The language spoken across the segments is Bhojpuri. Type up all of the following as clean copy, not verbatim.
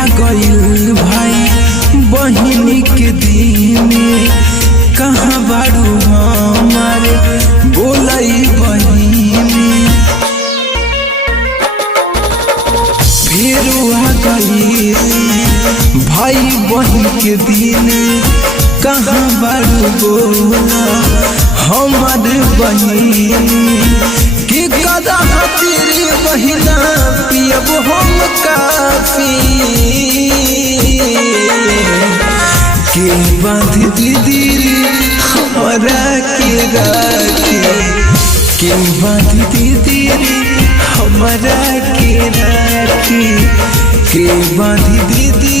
आ गइल भाई बहिनी के दिन कहाँ बारू हमारे बोलाई बहिनी फिर आ गइल भाई बहन के दिन कहाँ बारू बोला हमारे बहिनी कि कदा तेरी बहिना पियब हम काफी के बांध दीदी हमारा के राखी के बांध दीदी हमारा के राखी के बांध दीदी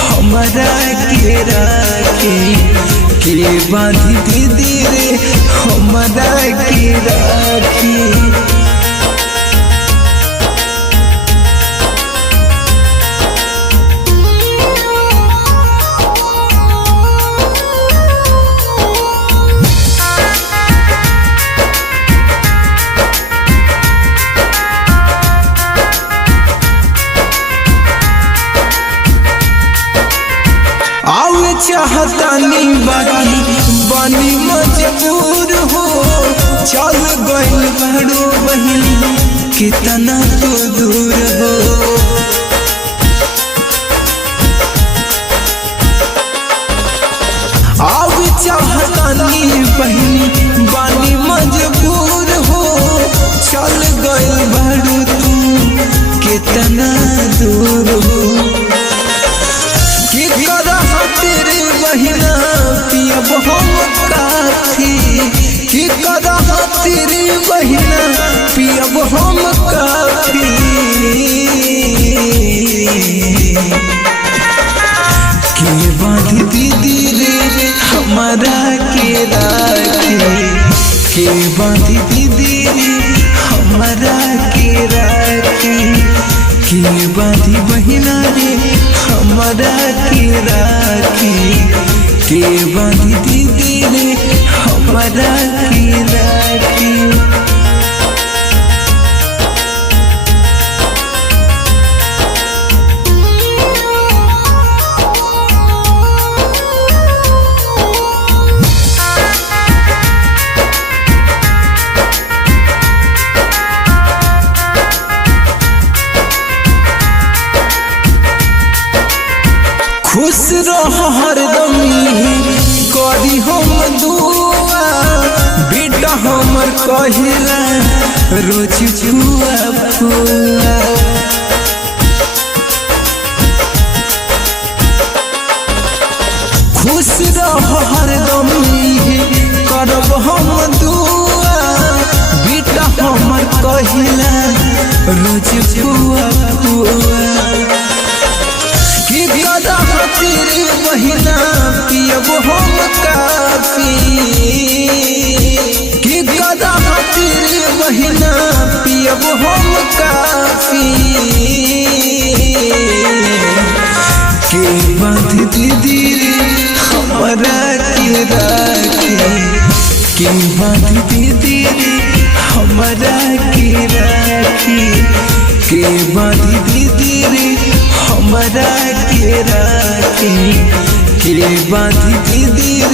हमारा के राखी के बांध दीदी हमारा के राखी। चाहतानी बाकी बनी मजबूर हो चल गइल बड़ो बहिनी कितना तो दूर हो अब चाहतानी बहिनी बनी मजबूर हो चल गइल बड़ो तू कितना दूर हो तेरे बहिना पियब हम काफी कि कदा तेरी बहिना पियब हम काफी के बांध दीदी रे हमारा के राखी के बांध दीदी हमारा के राखी के बांधी बहिना रे हमारा के राखी के बांधी दीदी रे हमारा के राखी। खुश रह हरदम करी हम दुआ बेटा हमर कहिला रोज छुआ फुआ खुश रह हरदम करब हम दुआ बेटा हमर कहिला रोज छुआ फुआ तेरे बहिना पियब हम काफी कि कदा तेरे बहिना पियब हम काफी के बांध दीदी हमारा के राखी के बांध दीदी हमारा के राखी के बांध दीदी हमारा के राखी के बांध दीदी